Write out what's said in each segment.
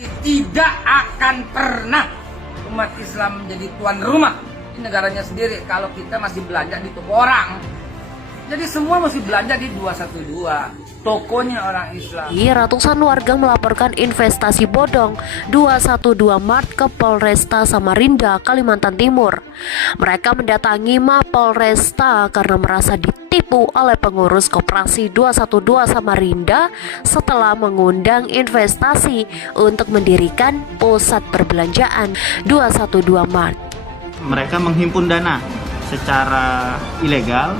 Tidak akan pernah umat Islam menjadi tuan rumah di negaranya sendiri kalau kita masih belanja di toko orang. Jadi semua mesti belanja di 212, tokonya orang Islam. Ratusan warga melaporkan investasi bodong 212 Mart ke Polresta Samarinda, Kalimantan Timur. Mereka mendatangi Mapolresta karena merasa ditipu oleh pengurus koperasi 212 Samarinda setelah mengundang investasi untuk mendirikan pusat perbelanjaan 212 Mart. Mereka menghimpun dana secara ilegal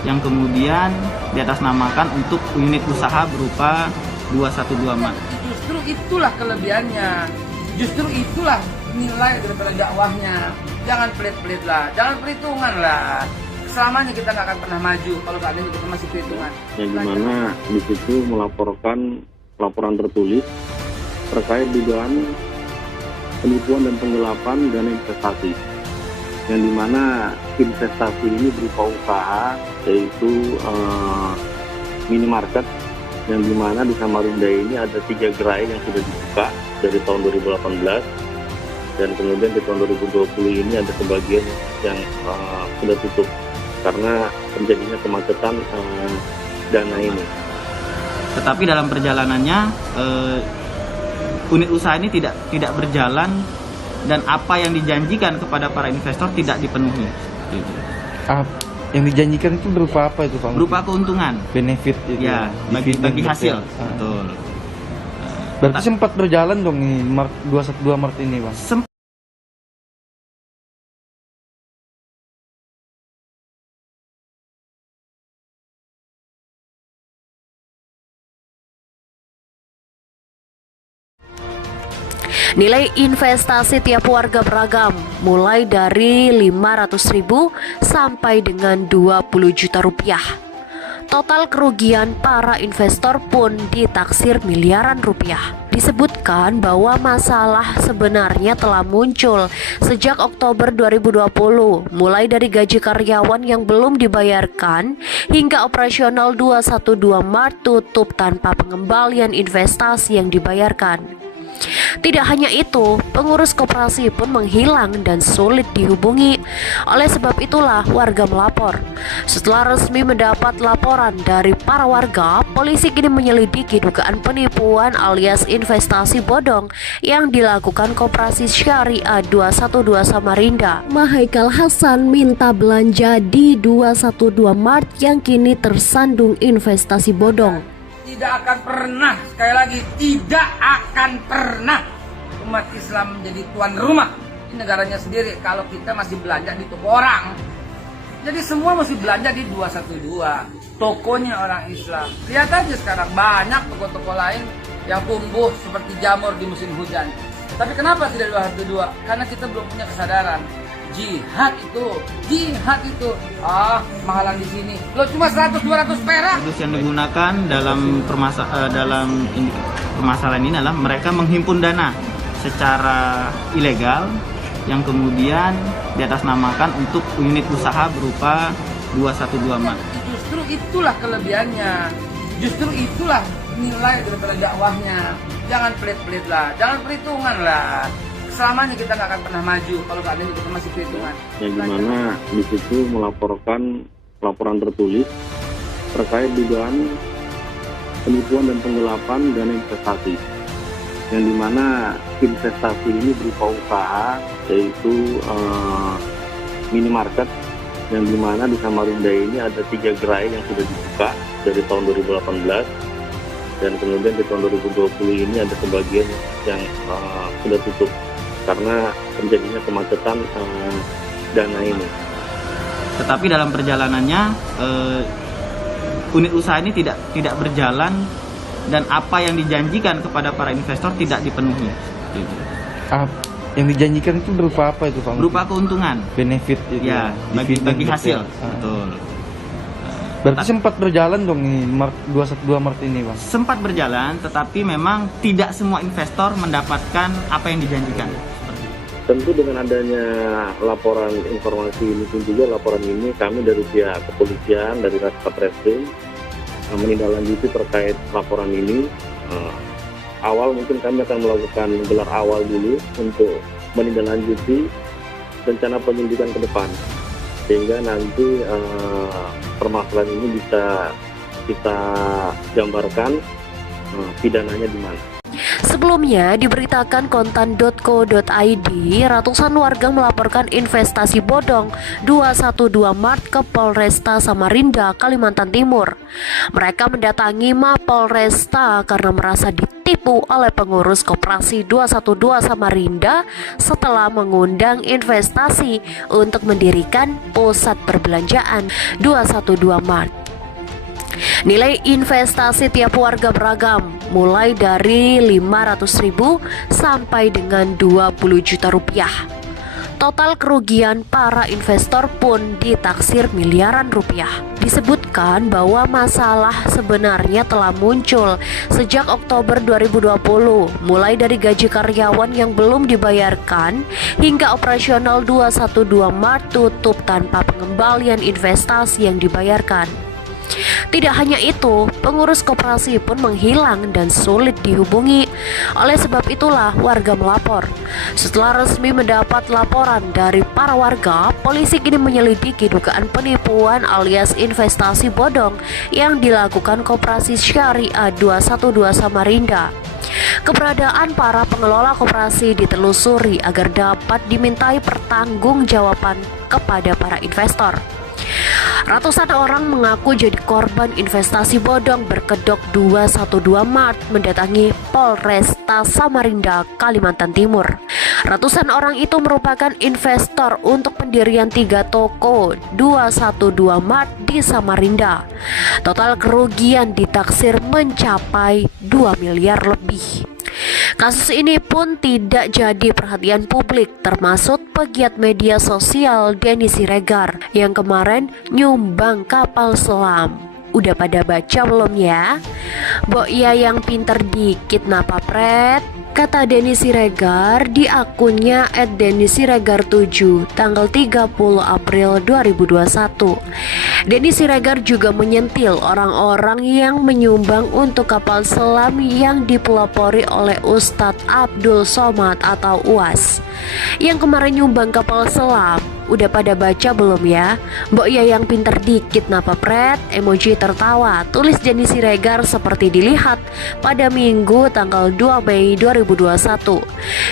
yang kemudian diatasnamakan untuk unit usaha berupa 212 Mart. Justru itulah kelebihannya, justru itulah nilai daripada dakwahnya. Jangan pelit-pelit lah, jangan perhitungan lah. Selamanya kita nggak akan pernah maju kalau saat ini kita masih perhitungan. Yang dimana di situ melaporkan laporan tertulis terkait dugaan penipuan dan penggelapan dana investasi. Yang dimana investasi ini berupa usaha, yaitu minimarket, yang dimana di Samarinda ini ada 3 gerai yang sudah dibuka dari tahun 2018, dan kemudian di tahun 2020 ini ada sebagian yang sudah tutup karena terjadinya kemacetan dana ini. Tetapi dalam perjalanannya unit usaha ini tidak berjalan dan apa yang dijanjikan kepada para investor tidak dipenuhi. Gitu. Yang dijanjikan itu berupa apa itu Pak? Berupa keuntungan, benefit itu. ya, bagi hasil. Betul. Berarti sempat berjalan dong nih 212 Mart ini Bang? Nilai investasi tiap warga beragam, mulai dari 500.000 sampai dengan 20 juta rupiah. Total kerugian para investor pun ditaksir miliaran rupiah. Disebutkan bahwa masalah sebenarnya telah muncul sejak Oktober 2020, mulai dari gaji karyawan yang belum dibayarkan hingga operasional 212 Mart tutup tanpa pengembalian investasi yang dibayarkan. Tidak hanya itu, pengurus koperasi pun menghilang dan sulit dihubungi. Oleh sebab itulah warga melapor. Setelah resmi mendapat laporan dari para warga, polisi kini menyelidiki dugaan penipuan alias investasi bodong yang dilakukan koperasi Syariah 212 Samarinda. Mahaikal Hasan minta belanja di 212 Mart yang kini tersandung investasi bodong. Tidak akan pernah, sekali lagi, tidak akan pernah umat Islam menjadi tuan rumah di negaranya sendiri kalau kita masih belanja di toko orang. Jadi semua mesti belanja di 212, tokonya orang Islam. Lihat aja sekarang banyak toko-toko lain yang tumbuh seperti jamur di musim hujan. Tapi kenapa tidak 212? Karena kita belum punya kesadaran. Jihad itu mahalan di sini. Lo cuma 100-200 perak. Modus yang digunakan dalam permasalahan ini adalah mereka menghimpun dana secara ilegal yang kemudian diatasnamakan untuk unit usaha berupa 212 Mart. Justru itulah kelebihannya, justru itulah nilai daripada dakwahnya. Jangan pelit-pelit lah, jangan perhitungan lah. Selamanya kita nggak akan pernah maju kalau saat ini kita masih perhitungan. Yang dimana di situ melaporkan laporan tertulis terkait dugaan penipuan dan penggelapan dana investasi. Yang dimana investasi ini berupa usaha, yaitu minimarket, yang dimana di Samarinda ini ada 3 gerai yang sudah dibuka dari tahun 2018, dan kemudian di tahun 2020 ini ada sebagian yang sudah tutup karena terjadinya kemacetan dana ini. Tetapi dalam perjalanannya unit usaha ini tidak berjalan dan apa yang dijanjikan kepada para investor tidak dipenuhi. Gitu. Yang dijanjikan itu berupa apa itu Pak? Berupa keuntungan, benefit itu. ya, bagi hasil. Betul. Berarti sempat berjalan dong nih 212 Mart ini Bang? Sempat berjalan, tetapi memang tidak semua investor mendapatkan apa yang dijanjikan. Tentu dengan adanya laporan informasi ini pun juga laporan ini kami dari pihak kepolisian, dari Satreskrim menindaklanjuti terkait laporan ini. awal mungkin kami akan melakukan gelar awal dulu untuk menindaklanjuti rencana penyelidikan ke depan, sehingga nanti permasalahan ini bisa kita gambarkan pidananya di mana. Sebelumnya diberitakan kontan.co.id, ratusan warga melaporkan investasi bodong 212 Mart ke Polresta Samarinda, Kalimantan Timur. Mereka mendatangi Mapolresta karena merasa ditipu oleh pengurus koperasi 212 Samarinda setelah mengundang investasi untuk mendirikan pusat perbelanjaan 212 Mart. Nilai investasi tiap warga beragam, mulai dari 500.000 sampai dengan 20 juta rupiah. Total kerugian para investor pun ditaksir miliaran rupiah. Disebutkan bahwa masalah sebenarnya telah muncul sejak Oktober 2020, mulai dari gaji karyawan yang belum dibayarkan hingga operasional 212 Mart tutup tanpa pengembalian investasi yang dibayarkan. Tidak hanya itu, pengurus koperasi pun menghilang dan sulit dihubungi. Oleh sebab itulah warga melapor. Setelah resmi mendapat laporan dari para warga, polisi kini menyelidiki dugaan penipuan alias investasi bodong yang dilakukan koperasi Syariah 212 Samarinda. Keberadaan para pengelola koperasi ditelusuri agar dapat dimintai pertanggungjawaban kepada para investor. Ratusan orang mengaku jadi korban investasi bodong berkedok 212 Mart mendatangi Polresta Samarinda, Kalimantan Timur. Ratusan orang itu merupakan investor untuk pendirian 3 toko 212 Mart di Samarinda. Total kerugian ditaksir mencapai 2 miliar lebih. Kasus ini pun tidak jadi perhatian publik, termasuk pegiat media sosial Denny Siregar yang kemarin nyumbang kapal selam. Udah pada baca belum ya? Mbok ya yang pinter dikit napa pret? Kata Denny Siregar di akunnya @DennySiregar7 tanggal 30 April 2021. Denny Siregar juga menyentil orang-orang yang menyumbang untuk kapal selam yang dipelopori oleh Ustadz Abdul Somad atau UAS yang kemarin nyumbang kapal selam. Udah pada baca belum ya? Mbok ya yang pinter dikit napa pret? Emoji tertawa, tulis Denny Siregar seperti dilihat pada Minggu tanggal 2 Mei 2021.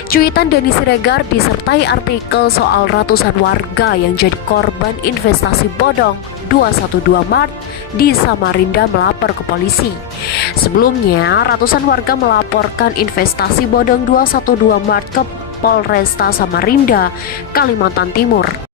Cuitan Denny Siregar disertai artikel soal ratusan warga yang jadi korban investasi bodong 212 Mart di Samarinda melapor ke polisi. Sebelumnya, ratusan warga melaporkan investasi bodong 212 Mart ke Polresta Samarinda, Kalimantan Timur.